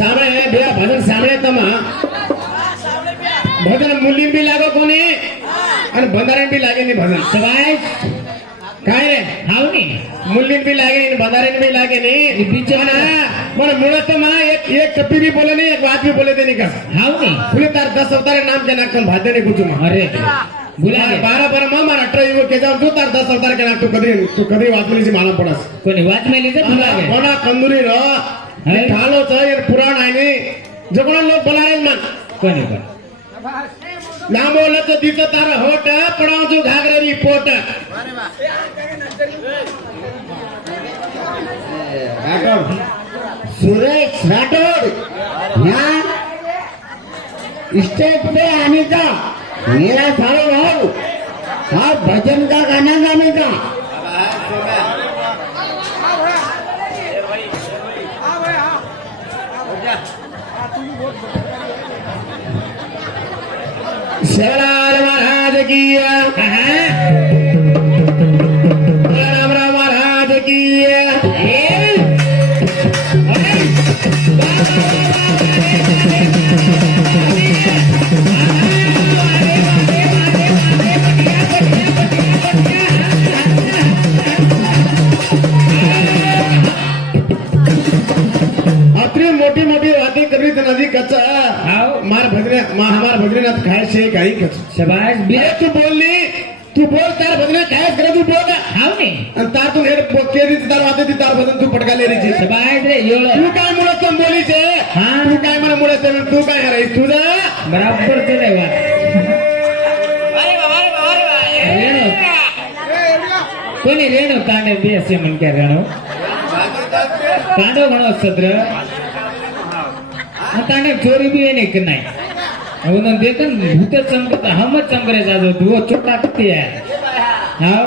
सामने बिया भजन सामने तमा भजन मुली बी लागो कोणी आणि बंधारे बी लागे नाही भजन सवाय काय रे हाव नी मुली बी लागे नाही बंधारे बी लागे नाही बीच मन मुळात मा एक कपी भी बोले नहीं एक बात भी बोले थे नहीं का हाव नी फुले तार 10 अवतार नाम के नाक भाते नहीं कुछ अरे बुला 12 मां मारा 18 युवक के जाऊन तू तार 10 अवतार के नाक तू कधी वाचमेलीची माला पडस कोणी वाचमेलीचं तुला कोणा कंदुरी रो ठालो छ ये पुराण आहे नी जगोना लोक बोलारे मन कोणी कोण ना बोलत तो तिथं तार होट पडाव जो घागरेरी पोट राठोड सुरेश राठोड या स्टेज पे आने का मेरा सारा भाव और भजन का गाना गाने का शेरार महाराज की महाराज की मोटी मोटी बातें कर रही थी नदी कच्चा मार भजने हमार भजने ना खाए से कहीं कच्चा शबाश बिरे तू बोलली तू बोल तार भजने खाए करे तू बोल हाव नी तार तू हेड केरी तार वाते ती तार भजन तू पटका ले रही शबाश रे योळ तू काय मुळे तू बोली छे तू काय मला मुळे तू काय रही तुझा बराबर ते रे वा रेणू कोणी रेणू तांडे बी असे म्हण के रेणू तांडव म्हणो सत्र तांडे चोरी भी है नहीं नहीं उन्होंने देखा भूत चमकता हम चमकरे जादो वो छोटा किती है हाँ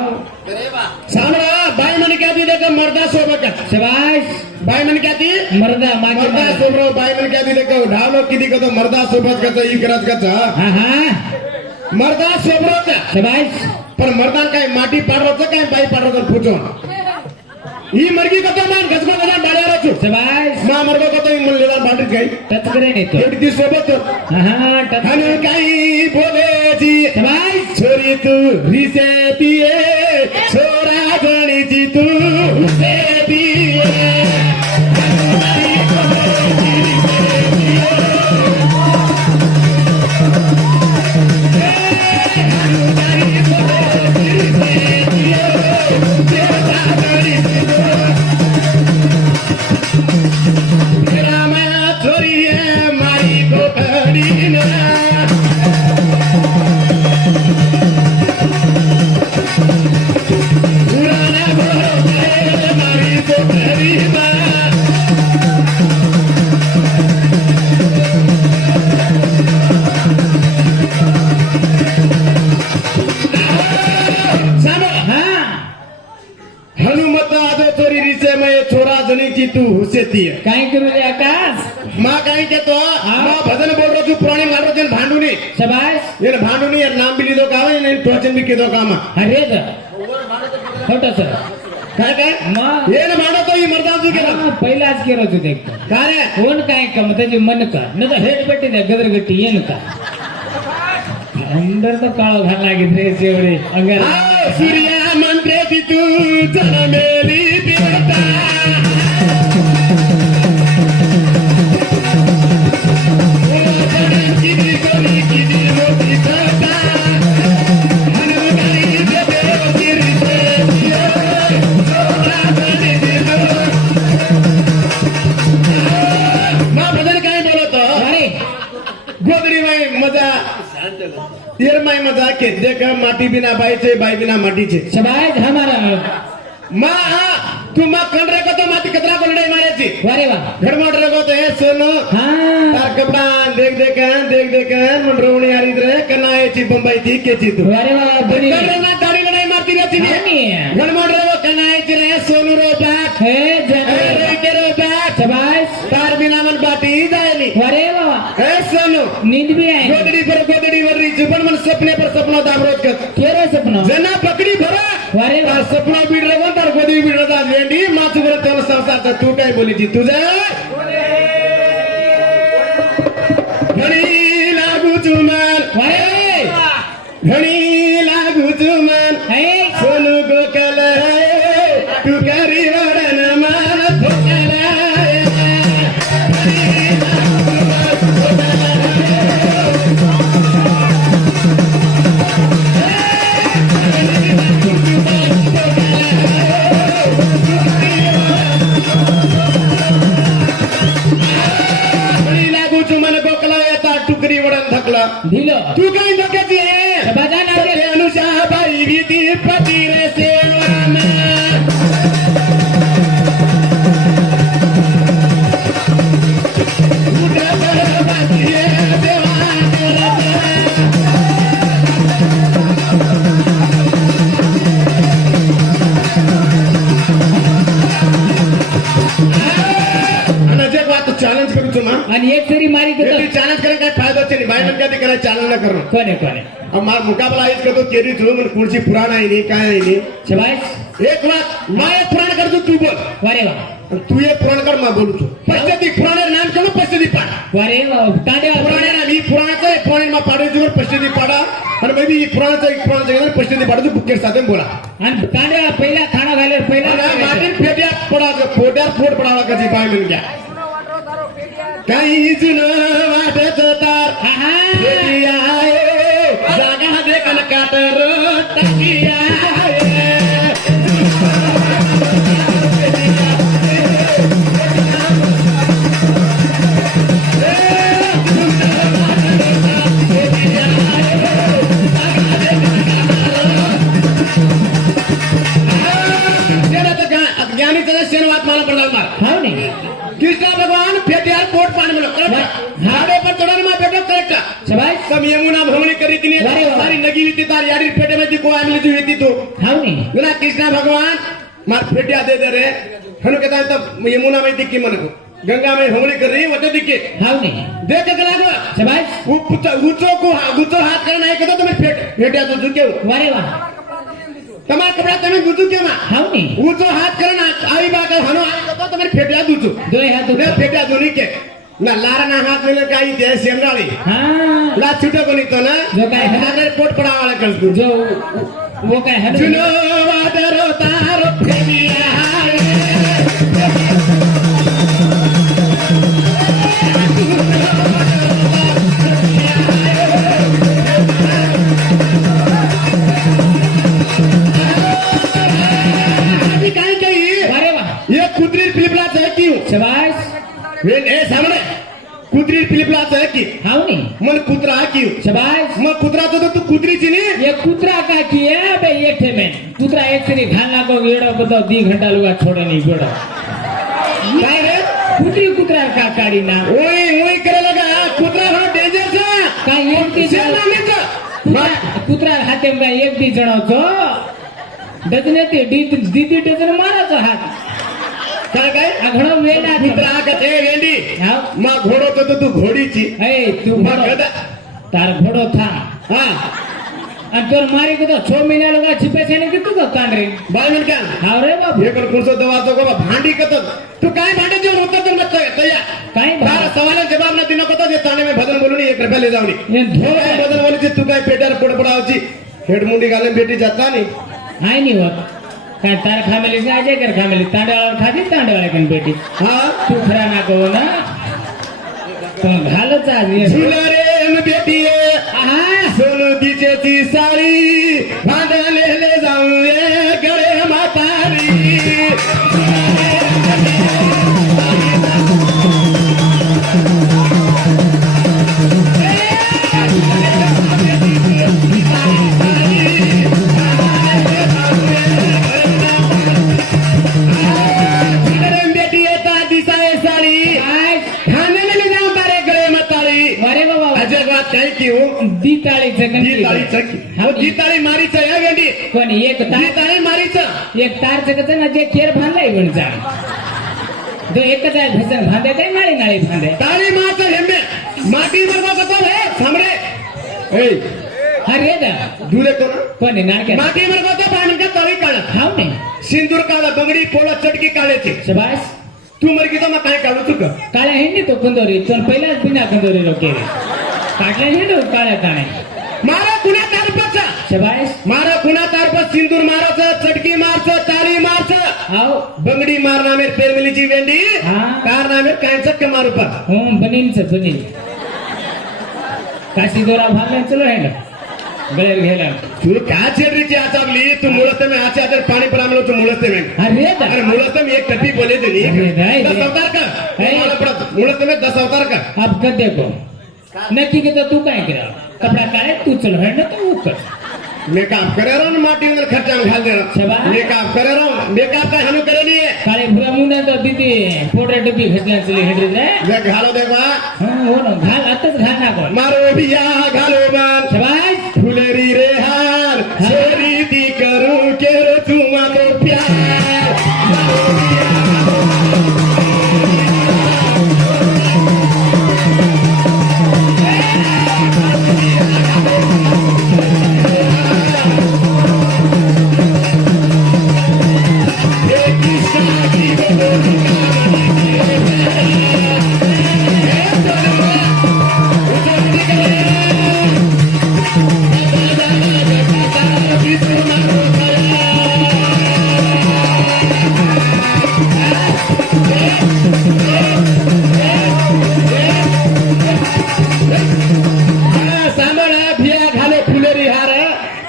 सामरा बाई मन क्या थी देखो मर्दा सोबत का शबाश बाई मन क्या थी मर्दा मर्दा सोबरो बाई मन क्या थी देखो ढालो किती का तो मर्दा सोबत का तो ई करत का हाँ हाँ मर्दा सोबरो का शबाश पर मर्दा काय माटी पाडरो काय बाई पाडरो पूछो ही मर्गी कतो मान गजमा गजा बाळ्यारो छु शबाश मा मर्गो कतो मन लेला बाटीत गई टच करे नहीं तो एवढी सोबत हाँ टच हनु काही बोले जी शबाश छोरी तू रिसे पिए छोरा गणी जी तू रिसे पिए तू हुसेती काय करू रे आकाश मां काय कहतो मां भजन बोल रो तू पुराणी मारो जन भांडुनी शबाश ये भांडुनी यार नाम भी लिदो कावे ने टोचन भी केदो कामा अरे द छोटा सर काय मां ये न भांडो तो ही मर्दाजू केला पहिलाच केरो तू देख का रे कोण काय कम त्याची मन का न तर हेड बेटी दे गदर गट्टी येन का अंदर तो काळो घाल लागित रे सेवडे अंगार सूर्या मंत्रे ती तू जन मेली देवता मजा के देख माटी बिना बाई छे बाई बिना माटी छे शबाश हमारा मां तू मां कण रे को तो माटी कतरा को लड़ाई मारे छे वारे वाह घर मोट रे को तो है सोनो हां तार कपड़ा देख देख मन रोवणी आरी रे कनाए छी बंबई थी के छी तू वारे वाह बड़ी कर ना दाढ़ी लड़ाई मारती रहती है घर मोट रे को कनाए छी रे सोनू रो बात है जय के रो बात शबाश तार बिना मन बाटी जायली वारे वाह है सोनू नींद भी आई गोदड़ी वर रही जुबन मन सपने पर सपना दामरोज कर केरे सपना जना पकड़ी भरा वारे तार सपना बीड रे तार गोदी बीड रे वेंडी माचू बर तेल संसार तू काय बोली जी तुझे घणी लागू तुमन हे सोनू गोकल तू करी वडन मान धोकल घणी लागू तुमन गोकला येता टुकरी वडन धकला दिलं तू काही धोक्याची आहे बघा ना ते. अनुषा बाई विधी पती रे सेवाना चॅलेंज करू तुला आणि एक तरी मारी देतो चॅलेंज करे काय फायदा नाही बाय मन कधी करायला चॅलेंज न करू कोणे मार मुकाबला आहेच करतो केरी जुळू म्हणून पुढची पुराण आहे नाही काय आहे नाही शबाश एक बात माय पुराण करतो तू बोल वारे वा आणि तू एक पुराण कर मा बोलू तू पश्चिती पुराण नाम करू पश्चिती पाडा वारे वा तांड्या पुराण ना मी पुराणाचं आहे पुराण मा पाडायचं पश्चिती पाडा आणि maybe ही पुराणाचं पश्चिती पाडा तू बुकेट साधे बोला आणि तांड्या पहिला खाना घाले पहिला माटीत फेट्या पडायचं पोट्यावर पोट पडावा कधी पाय म्हणून घ्या काही जुनं वाटत तार फेटी आहे जागा देखन काटर टाकी आहे ज्ञानीचा शेणवाद मला पडला मार हा नाही कृष्ण भगवान फेट्यार पोट पाणी म्हणून झाडे पर चढाने मा फेटो करेक्ट शबाश कम यमुना भ्रमणी करी तिने अरे वा. सारी नगी होती तार याडी फेटे में को आमली जो होती तो हा नाही गुना कृष्ण भगवान मार फेट्या दे दे रे हनु कहता है तब यमुना में दिक्की मन को गंगा में भ्रमणी कर रही वटे दिक्की हा नाही देख के लागो शबाश गुचो हाथ करना है कहता तुम्हें फेट्या तो झुके वारे वा તમારા કપડા તમે ગુજુ કેમાં હા નહીં ઊંચો હાથ કરે ના આવી બાગ હનો આવી તો તમે ફેટ્યા દૂચો दोय हात ને ફેટ્યા દૂની કે ના લારાના હાથ મેલે કાઈ દે સેમડાળી हा લા છૂટો કોની તો ના જો કાઈ આગળ પોટ પડાવાળા કરતું जो वो काय हनु જુનો વાદરો તારો ફેમિયા वारे वा ये कुत्री पिलपलाच आहे की शबाश ए सामने कुत्री पिलपलाच आहे की हा नाही मन कुत्रा आहे की शबाश मग कुत्राचं तर तू कुत्रीची नाही ये कुतरा का किया बे ये थे में कुतरा एक तेरी खाना को वेड़ो बताओ 2 घंटा लुगा छोड़े नहीं बेड़ो काय रे कुतरी कुतरा का काड़ी ना ओय ओय करे लगा कुत्रा हो डेंजर चा का एक ती शेर नामेचं कुतरा हाते में एक ती जणो तो डजने ते दीदी डजन माराचा हात काय काय घणो वेला कुत्रा का ते वेंडी हा मग घोडो तर तू घोडीची ए तू मग घोडो गदा तार घोडो था हा आणि तोर मारी को तो 6 महीना लोगा छिपे से ने कितु तो तांडरे बाय म्हण क्या हाव रे बाप हे कर कुणसो दवाचो का भांडी कत तू काय भांडे जेवण उत्तर तर मत तया काय बारा सवाल जवाब न दिनो कत जे ताने में भजन बोलूनी 1 रुपया ले जावनी ये धो काय भजन बोलीचे तू काय पेटार पडपडावची हेडमुंडी घालून बेटी जाता नाही हाय नहीं होत काय तार खामेली से आजे कर खामेली तांडवाळ खाती तांडवाळ कन बेटी हा तू खरा ना को ना पण घालच आज ये झुलरे बेटी आहा सोनू दिचेची साडी भांडले ले जाऊ ये गळे म्हातारी बेटी येता दिसाय साडी काय खाण्याने ले जाऊ तारे गळे म्हातारी अरे बाबा अजय बात काय की हो दी ताळी जगन गीताळी चकी हो गीताळी मारीचं या गेंडी कोण एक तार गीताळी मारीचं एक तार जगत ना जे केर भांडलाय पण जा तो एकच आहे भजन भांडे ते नाळी नाळी भांडे ताळी मारचं हेंबे माटी बरबा कतो हे सामरे ए अरे दा दूरे कोण कोण नारके माटी बरबा तो पाणी का ताळी काढ हाव नाही सिंदूर काढा बंगडी पोळा चटकी काढायची शबाश तू मरगी तो मग काय काढू तू का काळ्या हिंडी तो कंदोरी तर पहिलाच बिना कंदोरी लोके काढल्या हिंडो काळ्या काणे मारा कुणा तारपच शबाश मारा खुना तारपत सिंदूर माराचं चटकी मारचं ताली मारचं आओ बंगडी मारनामेर पेरमिलीची वेंडी हा. कारनामेर कांचक मारूपा बनीनच बनीन काशी दोरा भागला चलो है ना गळ्यात घ्यायला तू का छेडरीची आचावली तू मुळत में आचे आदर पाणी परामलो तू मुळत में अरे अरे मुळत में एक टप्पी बोले थे अरे नहीं नहीं, 10 अवतार का नहीं। मला पडत मुळत में 10 अवतार का अब कर देखो नक्की के तो तू काय करा कपड़ा काढे तू चलो है ना तो वो कर मेकअप करे रहो माटी में खर्चा में घाल दे रहा शाबाश। मेकअप करे रहो मेकअप का हनु करे नहीं है काळे भुरा मुंडा तो दीदी पोटरा डब्बी घसल्या चली हेडरी रे देख घालो देखवा हां हो ना घाल आताच घाल ना कोण मारो बिया घालो बान शबाश फुलेरी रे हार छोरी दी करू के रो तुमा तो प्यार सांभाळा भिया घालो फुलेरी हार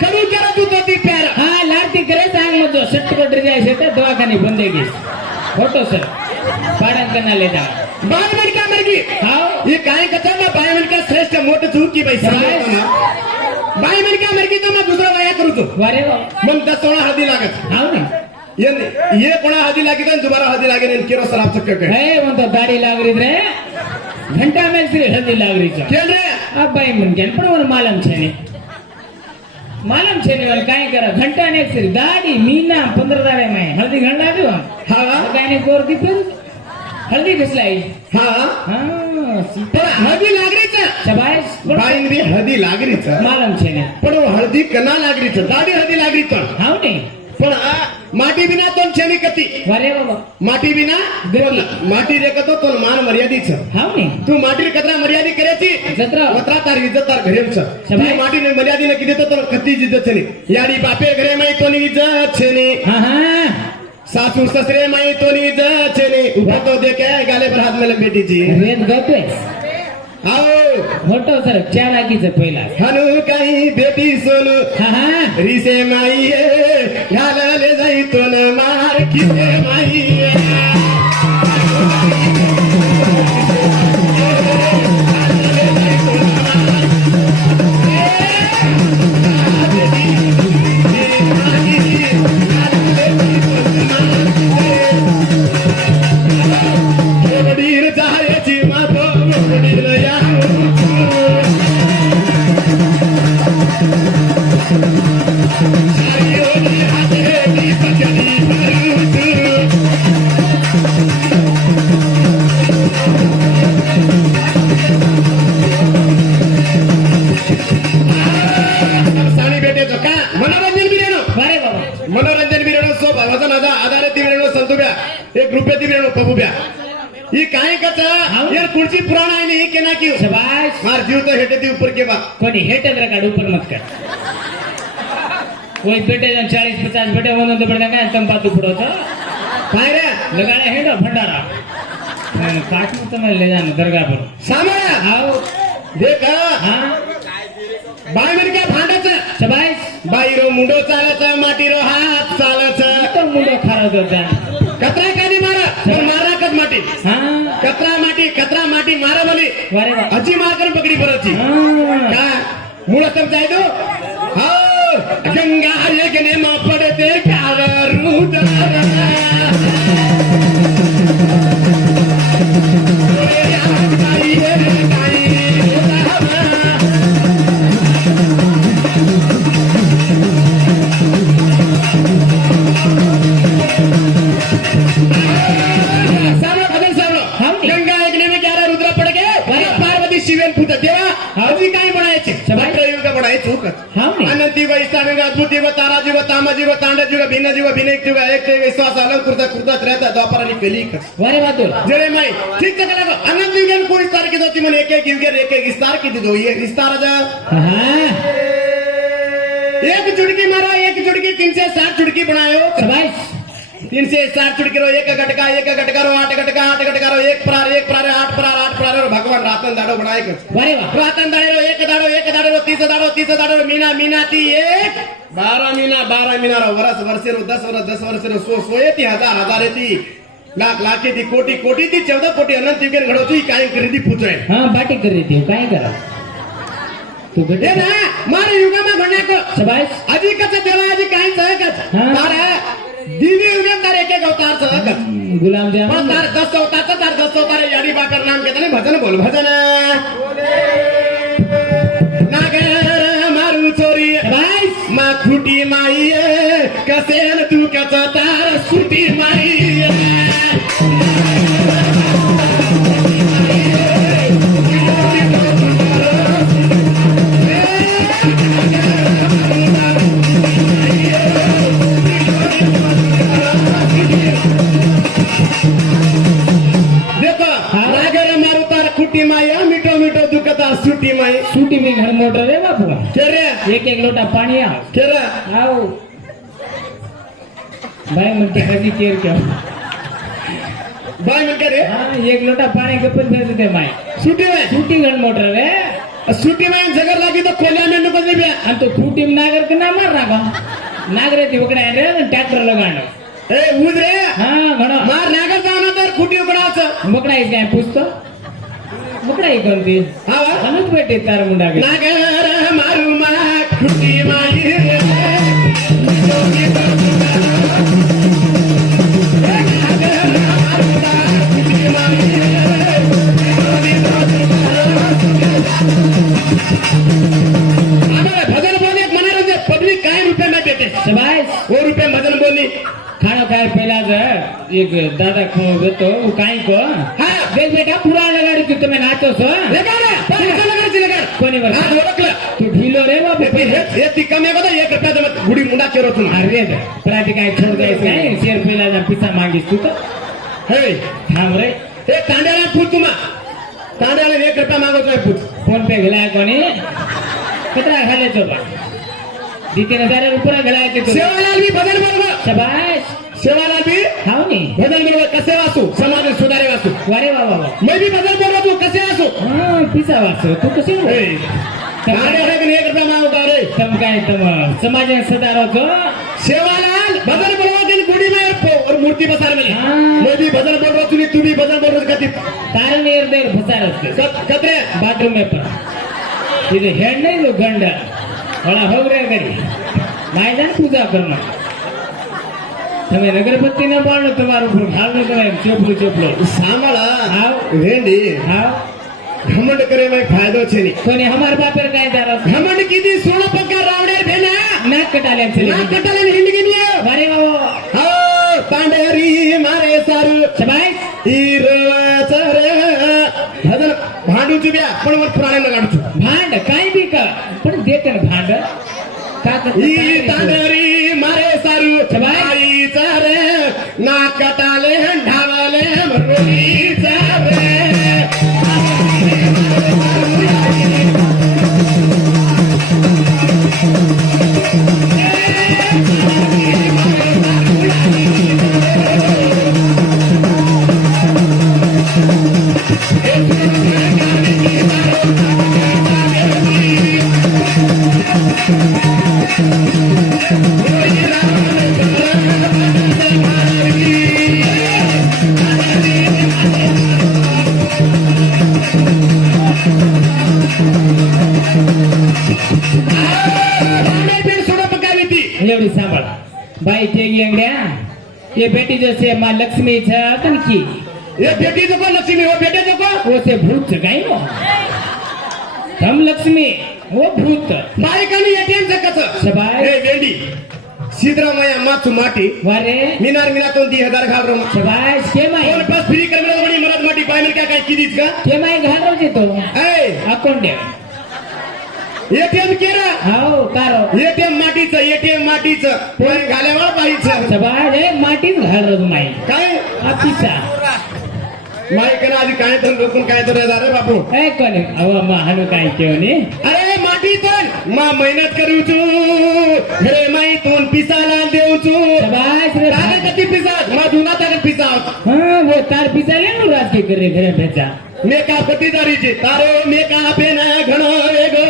करू करा तू तो ती प्यार हा लाडती करे सांग मग सट्टपट जायचे तर दवाखाने बंदेगी फोटो सर पाडन करना ले जा बाय मिनट का मरगी हाव ये काय कथा ना बाय मिनट का श्रेष्ठ मोठ चूक की पैसा बाय मिनट का मरगी तो मैं दूसरा वाया करू तो वारे वा मग 10-16 हदी लागत हाव ना ये कोणा हदी लागी तर दुबारा हदी लागे नाही किरो सराब चक्क काय हे म्हणतो दाढी लागली रे घंटा मेल श्री हल्दी लागली केल रे अब्बाई म्हणजे पण मला मालम छेने मालम छेने वाला काय करा घंटा ने श्री दाढी मीना 15 दाडे में हल्दी घंटा दो हा काय ने कोर दी फिर हल्दी घसलाई हा हां पण हळदी लागरीच शबाश बाईन बी हळदी लागरीच मालम छेने पण हळदी कना लागरीच दाढी हळदी लागरीच हाव ने पण माटी बिना तो छेनी कती वारे बाबा माटी बिना गती. माटी रेकतो तो मान मर्यादित हाव ने तू माटी कतरा मर्यादी करायची जत्रा. वत्रा तार इज्जत तार घरेच शबाश. माटी ने मर्यादी ने किती तो कती इज्जत छेनी याडी बापे घरे माई तो इज्जत छेनी हां हां सासू ससरे माई तो इज्जत छेनी ऊपर तो देखे गाले पर हाथ में लग बेटी जी रेत गपे आओ फोटो सर चार आगीचं पहिला हनु काही बेटी सोनू हां हां रिसे माई घालले जाई तो न मार किसे माई वडील जायची मातो वडील या सानी भेटेतो का मनोरंजन बिर्याणो वारे बाबा मनोरंजन बिर्याणो सोब वजन आधारित बिर्याणो संतुब्या एक रुपये बिर्याणो पबुब्या ही काय कच यार कुर्सी पुराण आहे नहीं के ना क्यों शबाश मार जीव तो हेटे दी ऊपर के बा कोणी हेट काढ ऊपर मत कर कोई पेटे 40-50 पेटे म्हणून तो पडता काय तंबाखू पुढवतो काय रे लगाड्या हेड भंडारा काट मत ले जाणं दर्गा पर सामळा आओ देख हां बाय म्हणजे काय भांडायचं शबाश बाईरो मुंडो चालायचं माटीरो हात चालायचं तो मुंडो खारत होता कतरा कादी मारा पण मारा कद माटी हां कतरा माटी मारा बोली वारे वा अजी मार कर पकडी परची हां का मुळा समजाय दो हो गंगा यज्ञ मा पडते प्यार रुदारा गंगा यज्ञ में 11 रुद्र पड़ गए पार्वती शिवेन पूजा देवा अजी काय बनायचे युग बनायचं हां ने अनंती व ईशान अद्भुत जीव तारा जीव ताम जीव तांड जीव भिन्न जीव भिन्न जीव एक विश्वास आलं कृता रहता द्वापर आणि कली वारे बादूर जळे माई ठीक आहे का अनंत युगन को विस्तार की दोती मन एक एक युग एक एक विस्तार की दो ये विस्तार जा हां एक चुटकी मारो, एक चुटकी 360 चुटकी बनायो। शाबाश 360 चुटकी रो, एक गटका रो, 8 गटका रो, एक प्रार 8 प्रार रो, भगवान रातन दाड़ो बनाए के। वारे वाह रातन दाड़े रो, एक दाड़ो रो, 30 दाड़ो रो, मीना ती एक 12 मीना रो, वर्ष रो, 10 वर्ष रो, 100 येती, हजार येती, लाख येती, कोटी ती, 14 कोटी अनंत युगेर घडवती, काय खरेदी पुचय हा बाटी कर रही थी काय करा तू हे गटे ना मारे युगामा घडण्याको शाबाश अधिकच देवा आधी काही सहकच हा. तार दीदी युगे तार एक अवतार सहकच गुलाम जाम पण तार 10 अवतार याडी बाकर नाम घेताना भजन बोल भजन नागर मारू चोरी शाबाश मा खुटी माई कसेल तू कच तार सुटी माई देखो नागर मारू तार खुटी माई मिठो दुखता सुटी माई सूटी में घर मोटर रे बापू केरे एक लोटा पाणी आओ केरे आओ भाई म्हणते कधी केर क्या बाय म्हणते रे हा एक लोटा पाणी कपत भेज दे माय सुटी माई सूटी घर मोटर रे सुटी माई जगर लागी तो खोल्या में नको देबे आणि तो खूटी नागर के ना मार ना नागरे ती उकड़ा रे ट्रॅक्टर लगाणं ए उद रे हा घणो मार नागर जावना तर खुटी उकडाच मुकड़ा इस काय पूछतो मुकड़ा ही कोणती हा वा? अनुज बेटे तार मुंडा के नागर मारू मा खुटी माई आम्हाला भजन बोल एक म्हणाले होते पब्लिक काय रुपये में देते शाबाश वो रुपये भजन बोली खाना खाए पहला जो एक दादा खो तो वो काई को हा देख बेटा पुराण लगाड़ी तू तुम्हें नाचो सो लगा ना पैसा लगायची लगा कोणी वर हा ओळखलं तू ढिलो रे बाबू हे ती कमी आहे का 1 रुपया जमत गुडी मुंडा केरो तू अरे प्राती काय छोड़ जायच काय शेर पहिला जा पिसा मागिस तू तर हे थांब रे हे तांड्याला पूछ तुम्हा तांड्याला 1 रुपया मागवतोय पूछ फोन पे गेलाय कोणी कतरा घाले तो बा 2-3 रुपये घालाय ते सेवालाल भी भजन बोलवा शाबाश सेवालाल भी हाव नी भजन बोलवा कसे वासू समाज सुधारे वासू वारे वा वा वा मैं भी भजन बोलवा तू कसे वासू हा पिसा वाचो तू कशी हे तांड्याला 1 रुपया मागवतो रे तम काय तम समाज सदारो सेवालाल भजन बोलवा दिन गुडी में और मूर्ति बसार में हाँ। मैं भी भजन बोलवा तू भी भजन बोलवा कति तारण एर देर फसारस कत्रे बाथरूम में पर ಇದು ಹೆಣ್ಣೆ ಇದು ಗಂಡ ಒಳ ಹೋಗ್ರೆ ಗಡಿ ಮಾಯದಾನ पूजा करना તમે નગરપતિ ને પણ તમારું હાલ ને તમે ચોપડું सांभाळा हाव भेंडी हाव घमंड करे में फायदो छे नी कोणी हमार बापेर काय दारा घमंड किती सोळा पक्का रावडे भेना नाक कटाले चले ना कटाले हिंदगी नी वारे वा हो पांढरी मारे सारू शाबाश हिरवाचर भजन भांडू तुब्या पण वर पुराणे न काढू भांड काय बी का पण देते ना भांड का ही तांढरी मारे सारू शाबाश. आई चर ना कटाले ढावले मरोली चावे एवढी सांभाळ बाई ते अंगड्या ये बेटी जैसे माँ लक्ष्मी की ये बेटी जो को लक्ष्मी वो बेटे जो को वो से भूत गाई नो हम लक्ष्मी वो भूत बायकानी एटीएम से कस शाबाश. ए बेंडी सिद्धरामಯ್ಯ माचू माटी वारे मिनार मिनातून 2000 घाल रो शबाश के माय कोण पास फ्री करमेला बडी मरद माटी बायमर काय किदीच का के माय घाल रोजे तो ए अकाउंट एटीएम केरा हाव तारो एटीएम माटीचं पण घाल्यावर बाईचं शबाश ए माटीच घाल रोज माय काय अपिसा माय करा आधी काय तर लोकून काय तर रे बापू ए कोणी अव मा हानु काय केवनी अरे माटी माटीतून मा मेहनत करू छू घरे माईतून पिसाला देऊ छू शाबाश रे तारे कती पिसात मा जुना तारे पिसावत हाँ वो तार पिसाले नु राज के करे घरे भेजा मेका पतिदारी છે તારો મેકા પેના ઘણો વેગો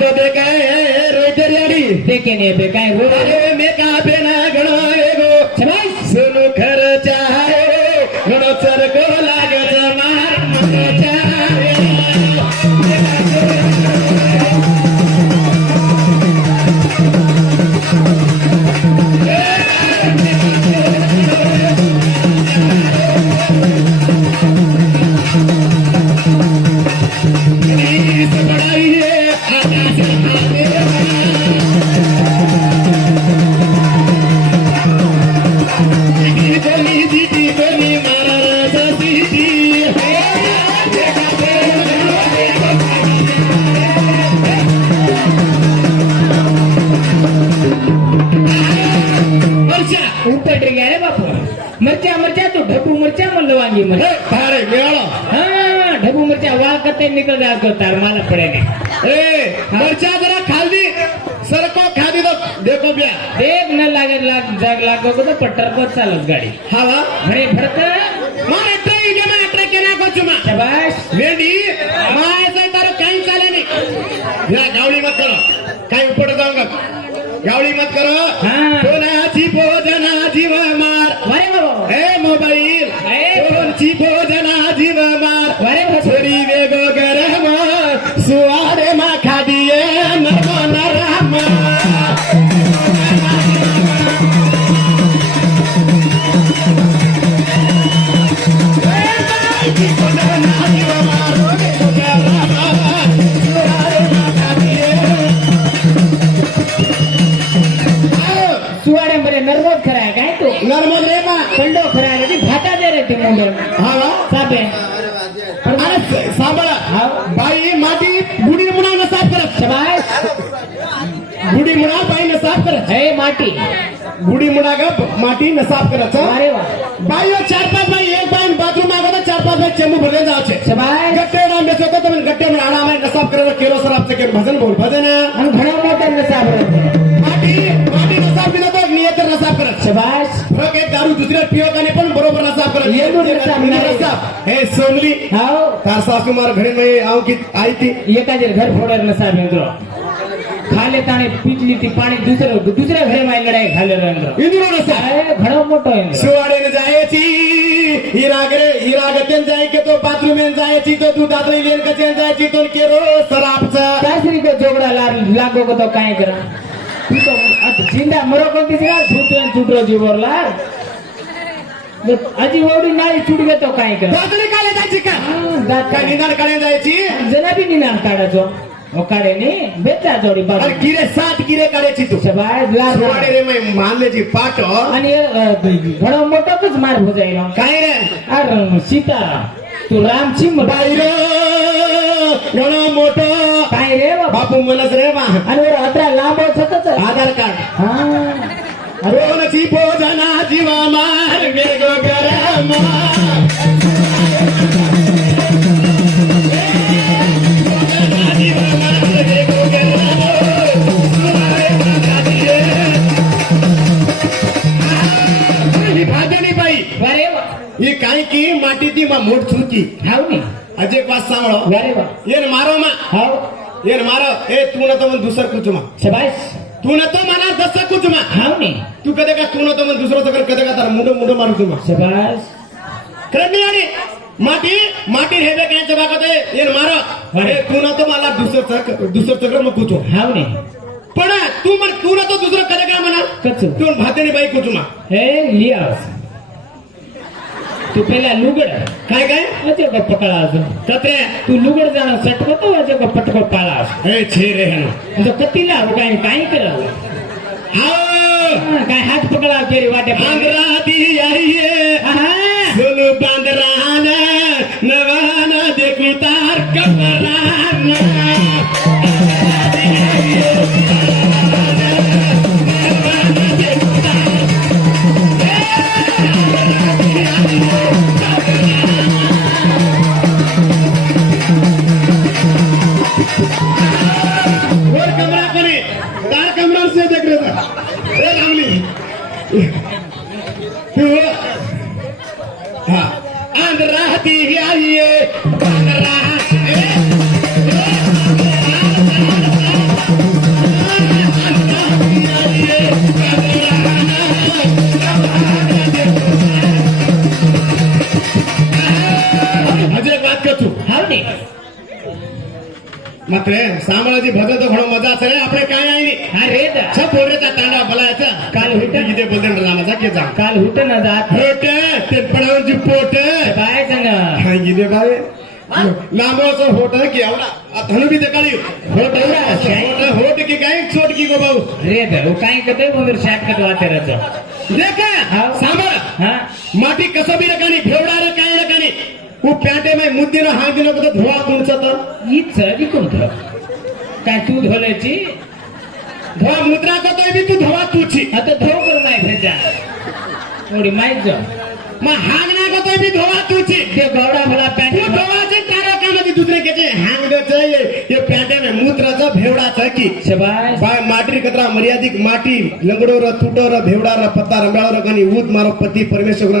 તો દેખાય રોઈતરિયાડી देखे ने बे काय हो તારો મેકા પેના ઘણો વેગો शाबाश સુનો ખર્ચા ઘણો સરકો લાગે છે માર મરચા उपट गया रे बापू मरचा मरचा तो ढबू मरचा मन लवांगी मर તારે મેળો हाँ ढबू मरचा वाल कते निकल जात को तार माला पड़े ने એ મરચા જરા ખાલી સરકો ખાધી તો દેખો બ્યા देख न लागे लाग जाग लागो को तो पट्टर को चालत गाड़ी હા હા घरे भरता મારે ટ્રેન કે માં ટ્રેન કે ના કોચુમાં शाबाश વેડી માય સે તારો કાઈ ચાલે નહીં યા ગાવડી મત કરો કાઈ ઉપર જાઉંગા ગાવડી મત કરો हाँ કોનાची ભોજના જીવ માર वारे बाबा હે મોબાઈલ હે કોનાची ભોજના જીવ માર वारे बाबा છોરી વેગો ગરમ સુવાડે માં ખાડીએ નરમો નરમ सुवाड़े मरे नर्वस खरा है काय तो નર્મદ રે માં कंडो खरा है ती भाता दे रे ती मुंडो હા હા साबे અરે સાંભળા हाँ ભાઈ માટી બુડી મુણાને સાફ કરે शाबाश બુડી મુણા ભાઈ ને સાફ કરે है माटी બુડી મુણાગા માટી ને સાફ કરે છે वारे वाह ભાઈઓ ચાર પાંચ ભાઈ એક ભાઈ બાથરૂમ માં ચાર પાંચ ભાઈ ચેમ્બુ ભરે જાવ છે शाबाश ગટ્ટે નામ બેસો તો તમે ગટ્ટે માં આડા માં નસાફ કરે કેરો સર આપસે કે ભજન બોલ ભજન हम घणो मोटर न साबरे માટી માટી નસાફ બિના તો નિયત નસાફ કરે शाबाश ફરક એ દારૂ દુસરે પીઓ કાને પણ બરોબર નસાફ કરે ये नो नसाफ હે સોમલી हाओ તાર સાસુ માર ઘરે में આવ की आई थी ये का घर फोड़र न साबे अंदरो खाले ताणे पीटली थी पानी दूसरे घरे में लड़ाई खाले रे अंदरो इंदिरो नसाફ अरे घणो मोटो अंदरो સુવાડે ને જાય છી હીરાગતે જાય કે તો બાથરૂમ में જાય છી તો તું દાદરી લેન કચે જાય છી તો કેરો સરાપ છે सासरी को जोगड़ा लागो को तो काई करा तू तो आज जिंदा मरो को दिसरा छूटो जीवर लार अजी ओडी नाळी छूटी गयो तो काई करा દાદરી કાલે જાય છી કા दात કા નિંદણ કાલે જાય છી जना भी नहीं नाम काढ़ा जो ओकाड़े ने बेचा जोड़ी बाबा અરે ગીરે સાત ગીરે કાઢે છી તું सबाय लार સુવાડે રે में मान ले जी पाटो आणि घणो मोटो कच मार भजाई रो કાઈ રે अर सीताराम तू राम छी ભાઈ રો ઘણો મોટો काय रे बाबा બાપુ મનસ રે માં आणि वर अत्रा लांबो सतत આધાર કાર્ડ हा રોનથી ભોજના જીવા માર મેગો ગરમ ભાગની ભાઈ वारे वा એ કાઈ કી માટીથી માં મોટ છૂકી हाव नी આજે એક વાત સાંભળો वारे वा એને મારો માં हाव એને મારો એ તું નતો મને દુસર કુચમાં शाबाश તું નતો મારા દસ કુચમાં हाव नी તું કદે કા તું નતો મને દુસરો ચક્કર કદે કા તારા મુંડો મુંડો મારું છું शाबाश કરણિયાની માટી માટી હેબે કાઈ જવા કદે એને મારો એ તું નતો મારા દુસર ચક્કર માં કુચો हाव नी પણ તું નતો દુસરો કદે કા મના कचू તું ભાતેની બાઈ કુચમાં हे लिया तू पेला लुगड काय काय अजो को पकड़ा जो कत्रे तू लुगड जाणो सटको तो अजो को पटको पाला ए छे रे हनो जो कतीला हो काय काय करा आओ काय हात पकड़ा केरी वाटे बांद्रा दी आईये आहा सुनु बांद्राना नवाना देखू तार कमराना હાવને मात्र सामळाची भजन तो घणो मजा असेल આપણે કાંઈ આઈ નહીં હા રેત છ બોરેતા તાંડા ભલાયचा કાલ हुट गीते बोलते रामाचा के जा काल हुट न जात होट ते पडावरची पोट बाय संग काय गीते बाय लांबोचं होट की एवढा धनु बी देकाळी होट एवढा होट की काय छोट की गो भाऊ रेत वो काय कते मगर शॉर्टकट वाते रचो देखा हा. सांभाळ हा माटी कसं बी रकानी भेवडा रे काय रकानी वो प्याटे में मुद्दे न हात दिलं तर धुवा तुमचं तर हीच विकून ठेव काय तू धोल्याची धुवा मुद्रा करतोय बी तू धुवा तुची आता धो कर नाही भेजा थोडी माहित जा मग हाग ना करतोय बी धुवा तुची ते गौडा भला तू पॅन्ट धुवाचे तारा कामाची दुसरे केचे हांगडचं ये प्याटे में मूत्राचं भेवडाचं की शबाश बाय माटी कतरा मर्यादिक माटी लंगडोर तुटोर भेवडार पत्ता रंबाळोर कनी ऊत मारो पती परमेश्वर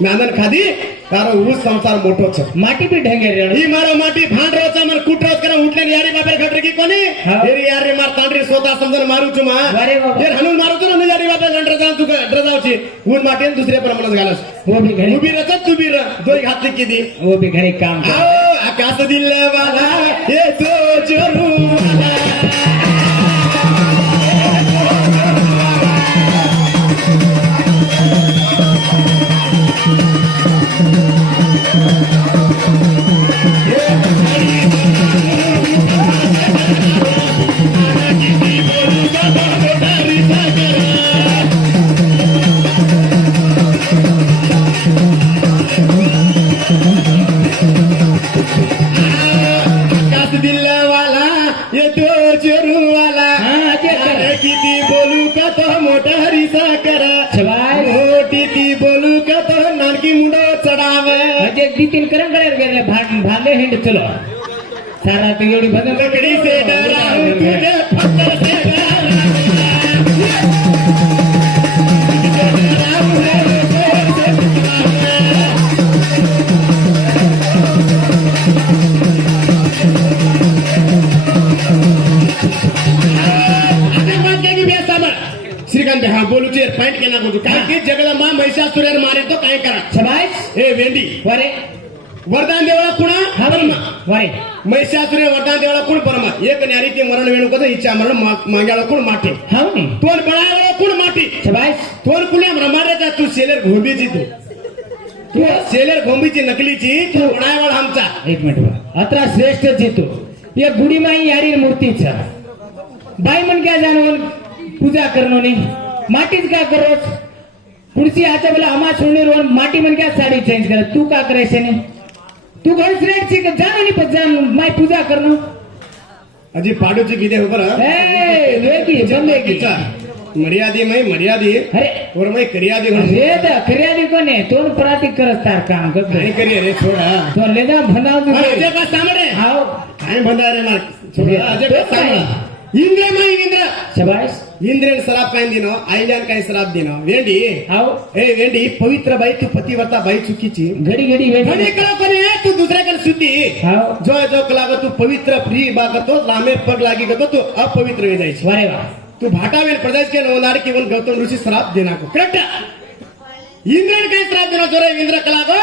ज्ञानन खादी तारो ऊत संसार मोठो छ माटी बी ढंगे रे ही मारो माटी भांडरोच मन कुटरोच करा उठले यारी बापर खटरे की कोणी हा. हेरी यारी मार तांडरी सोता समजन मारू छु मा अरे बाबा. हे हनुन मारू छु न यारी बापर गंडर जाऊ तू गंडर जाऊची ऊत माटी न दुसरे प्रमाणात घालस वो भी घरी उभी रचत तू बी र दोई घातली किती वो भी घरी काम कर आओ आकाश दिल वाला ये तो जरू वाला आकाश दिल वाला ये तो जरू वाला हाँ, ते कर. अरे किती बोलू का तो मोठा हरीसा करा शबाश मोठी ती बोलू का तो नानकी मुंडो चढाव अजय बितिन करन करे गेले भांडे हिंड चलो सारा तो एवढी भजन लकड़ी से डराऊं तुझे पत्थर से श्रीकांत हा बोलू चे पॉइंट केना बोलू काय की जगला मा महिषासुरेर मारे तो काय करा शबाश हे वेंडी वरे वरदान देवळा कुणा हा परमा वरे महिषासुरे वरदान देवळा कुण परमा एक न्यारी ते मरण वेणू कसं इच्छा मरण माग्याला कुण माटे हावनी तोन बनायला कुण माटी शबाश तोन कुण्या ब्रह्मांडाचा तू सेलेर घोंबीची तू सेलेर घोंबीची नकलीची तू बनायवाळ आमचा एक मिनिट बघ. अत्रा श्रेष्ठ जीतो ये गुडी माई यारी मूर्तीचा बाई मन क्या जानवर पूजा करनो नहीं माटीच क्या करोच कुर्सी आचा बोला हमा छोड़ने रोन माटी मन क्या साड़ी चेंज कर तू का करे से नहीं तू घर श्रेष्ठ छी जानो नहीं पर जान माई पूजा करनो अजी पाडूची किती हो बरं ए वेगी जमेगी मर्यादी मै मर्यादी अरे और मै करियादी म्हणून वेद करियादी कोने तोन प्रातिक करत तार काम काय करतो करिये रे छोडा तो लेदा भनाव अजय का सामने आओ काय बंदा रे मार छोडा अजय का सामने इंद्र मै इंद्र शबाश इंद्रेन सराप काय दिनो आईल्यान काय सराप दिनो वेंडी आओ ए वेंडी पवित्र बाई तू पतिव्रता बाई चुकीची घडी घडी घडी वेगी करा कोणी तू दुसऱ्याकडे सुती आओ जो जो कलाग तू पवित्र फ्री बागतो लांबे पग लागी गतो तू अपवित्र वे जायची वरे वा तू भाटावेल प्रदेश के नवनारी केवल गौतम ऋषि श्राप देना को करेक्ट इंद्र काय श्राप देना जोरे इंद्र कलागो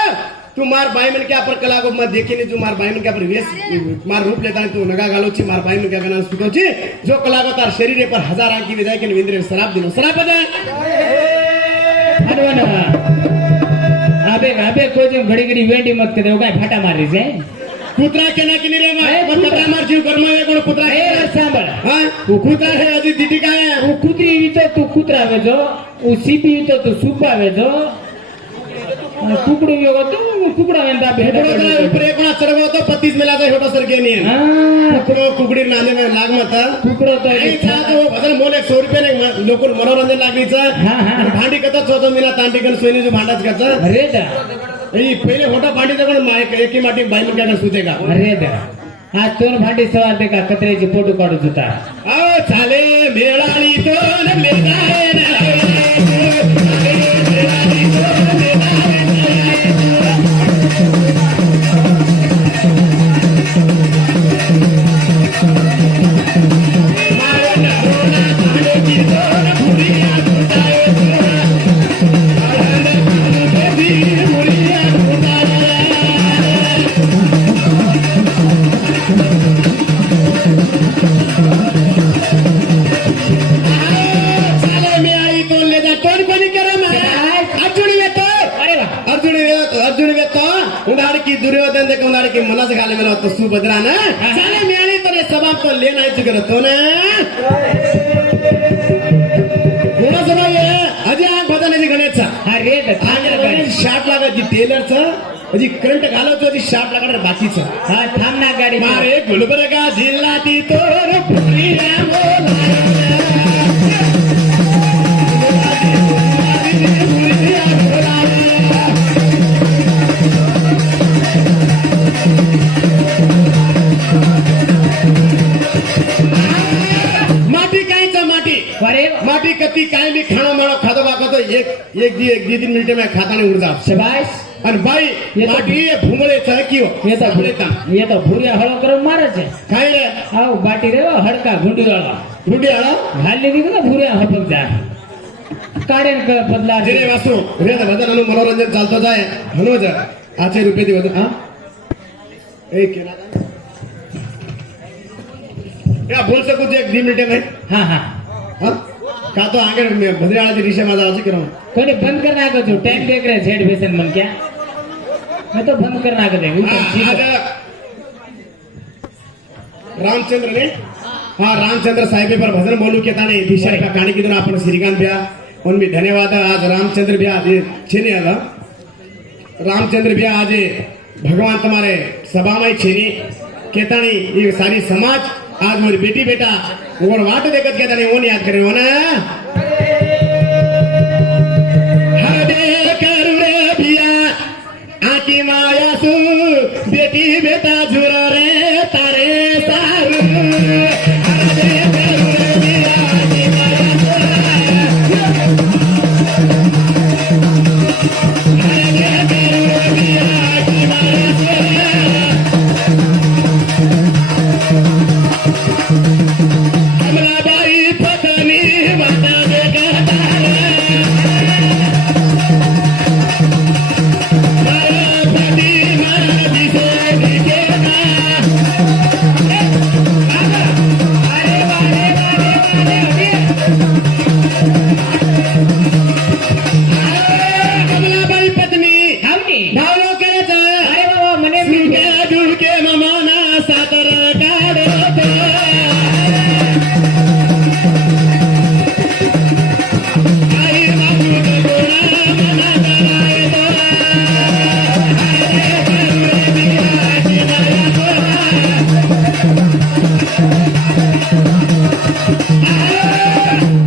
तू मार बाई मन क्या पर कलागो मत देखे नहीं तू मार बाई मन क्या पर वेश मार रूप लेता है तू नगा गालो छी मार बाई मन क्या करना सुतो छी जो कलागो तार शरीर पर हजार आंकी विदाई के इंद्र श्राप दिनो श्राप दे हरवन अबे अबे कोई जो घड़ी घड़ी वेंडी मत करे काय फाटा मारी जाए कुत्रा केना की रे मार ए, कतरा मार जीव कर्म कोण कुत्रा ए सांभळ हां तू कुत्रा है अजी दीदी काय वो कुत्री वितो तू कुत्रा वेजो वो सीपी वितो तू सुपा वेजो कुकड़ू योगो तू कुकड़ा वेंदा भेड़ ऊपर कोणा चढवतो तो 35 मेलाचा होटो सर के नहीं हां कुकड़ो कुकड़ी नाने में लाग मत कुकड़ो तो आई था तो भजन बोले 100 रुपये ने लोक मनोरंजन लागलीचं हां, हां. भांडी कथा चोतो मीना तांटी कन सोयनी जो भांडाच कचा अरे दा ई पहिले होटा भांडी जगण मायक एकी माटी बाई मन काय सुतेगा अरे दा आज तोन भांडी सवार दे का कचऱ्याची फोटो काढू होता आओ चाले मेळाली तोन मेळाय ना सुभद्रा ना चाले मिळाली तर सबाब तो लेनायची करतो ना कोणाचं नाव आहे अजय आग बदलण्याची गणेशचा हा रेड थांब गाडी शार्ट लागायची टेलरचं म्हणजे करंट घालवतो ती शार्ट लागणार बाकीचं हा थांब ना गाडी मारे गुलबर्गा जिल्हा ती तोर पुरीला बोला माटी कायचा माटी अरे माटी कती काय मी खाणं माणं खातो बाकतो एक दी 3 मिनिटं मैं खाता नाही उडजा शबाश आणि बाई येतो. माटी भुमळेचा किंवा येतो भुमळेचा येतो भुऱ्या हळो करून मारायचे काय रे आव बाटी रे हडका गुंडीवाला रुडी आला घालली की ना भुऱ्या हपक जा काढेन बदला जेरे वासू रे भजन मनोरंजन चालतो जाय हनोज आचे रुपये दिवस हा एक केला या बोल सकू एक 2 मिनिटं में हा हा हा का तो आगे भद्रेवाळाची रिक्षा माझा आज करा कोणी बंद कर ना तू टाइम देख रहे झेड बेसन मन क्या मैं तो बंद करना कर आज रामचंद्र ने हाँ रामचंद्र साहेब पर भजन बोलू के ताने दिशा का कहानी की तरह अपन श्रीकांत भैया उनमें धन्यवाद आज रामचंद्र भैया आज छेने आला रामचंद्र भैया आज भगवान तुम्हारे सभा में छेनी केतानी ये सारी समाज आज मेरी बेटी बेटा और वाट देखत केतानी वो याद करे वो ना हरे करुणे भैया आकी माया सु बेटी बेटा जुर रे तारे सारू हरे करुणे भैया आकी माया सु हरे करुणे भैया आकी माया सु कमलाबाई पत्नी माता बेटा कमलाबाई पत्नी हावनी भावलो करायचा अरे बाबा मने सुक्या दुडके मामाना सातर काढत आई मागून गोळा मना करायचा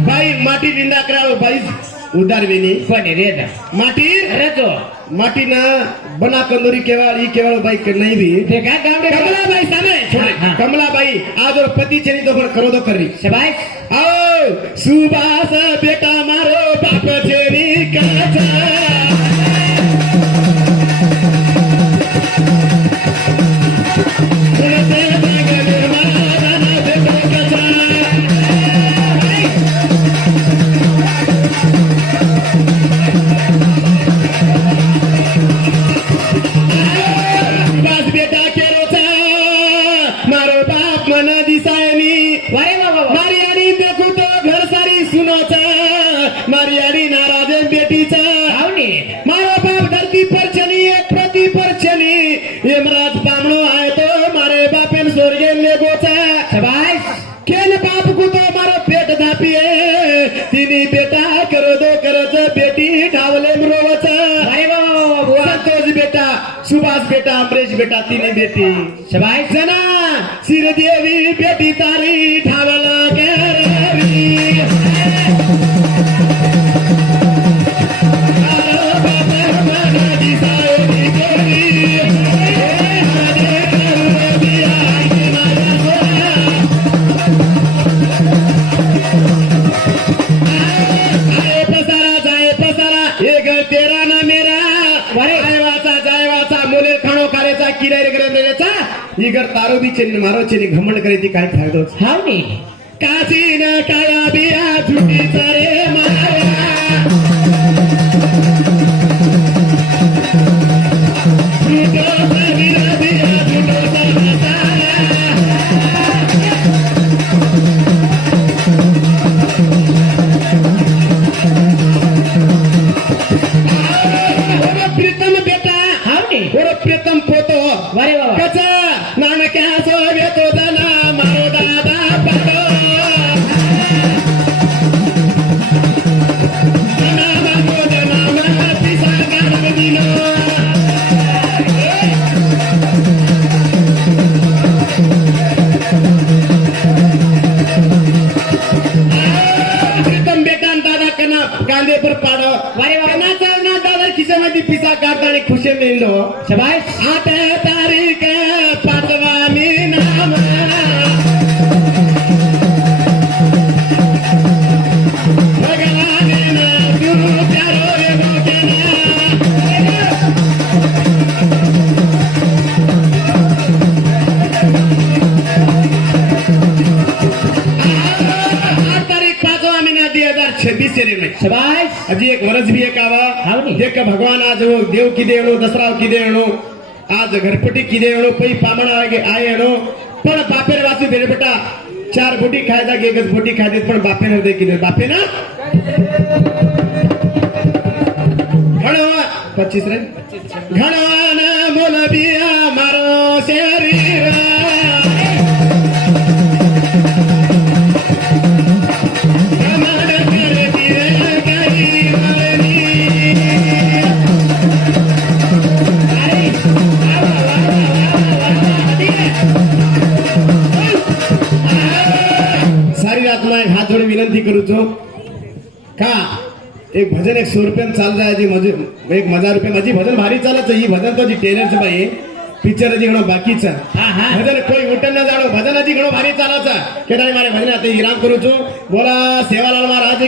बाई माटी लिंदा करावं बाई उदारवेनी कोणी रेड माटी अरे तो माटीनं बना कंदोरी केवळ ही केवळ बाई नाही बी ते काय गावडे कमलाबाई सामे छोड़े हाँ। कमलाबाई आज और पति चली तो करो दो करी शबाश आओ सुबास बेटा मारो बाप चेरी काचा सुनते बागल माना बेटा काचा सुबास बेटा केरोचा मारो बाप मन दिसायनी अरे बाबा मारी आणि देखू तो घर सारी सुनोचा मारी आणि नाराज बेटीचा हावनी मारो बाप धरती पर चली एक प्रति पर चली यमराज पामणो आए तो मारे बापेन स्वर्गे ले गोचा शबाश केल बाप को तो मारो पेट धापिए तिनी बेटा करो दो करत बेटी ठावले मरोवचा अरे बाबा बुआ संतोष बेटा सुभाष बेटा अमरेश बेटा तिनी बेटी शबाश जना सिरदेवी बेटी तारी ठावला करवी जाए पसारा ये घर तेरा ना मेरा जायवाचा मुले खाणो करायचा किराय करायचा ही घर तारो बी चेन मारो चेनी घमंड करायची काय फायदो हावनी काशी न काया बिया झुटीचा रे माया झुटोचा बिया बिया झुटोचा म्हातारा. प्रीतम बेटा हावनी प्रीतम पोतो अरे बाबा कचा नाना क्या सोवे तो जना मारो दादा पाडो जना मागो जना मला पिसा गाड दिनो प्रीतम बेटान दादा कना कांदे पर पाडो वारे वा. कनाचा ना दादा खिशामध्ये पिसा काढता आणि खुशे मेंदो शबाश 8 तारीख 5वा नाम भगवान ना तू प्यारो रे भगवान तारीख 5वा महीना 2026 रे में शबाश अजी एक वर्ष भी एक आवा हाव नी. एक भगवान आज वो देव की देवणो दसराव की देवणो आज घरपटी की देवणो पै पामण आये येणो पण बापेर वाचू बेरे बेटा 4 बोटी खायचा की एकच बोटी खायचे पण बापेर दे की बापे ना घणवा 25 रे घणवान मोलबिया मारो शरीर कमर करती रे काही मरणी सारी रात मैं हाथ जोड़े विनंती करू छो का एक भजन 100 रुपयान चाल जायची म्हणजे 1000 रुपये माझी भजन भारी चालत ही भजन तो जी टेलरच बाई पिक्चर जी घणो बाकीचा हा हा भजन कोई उठन न जाणो भजन जी घणो भारी चालाचा केदारी मारे भजन आता विराम करू छो बोला सेवालाल महाराज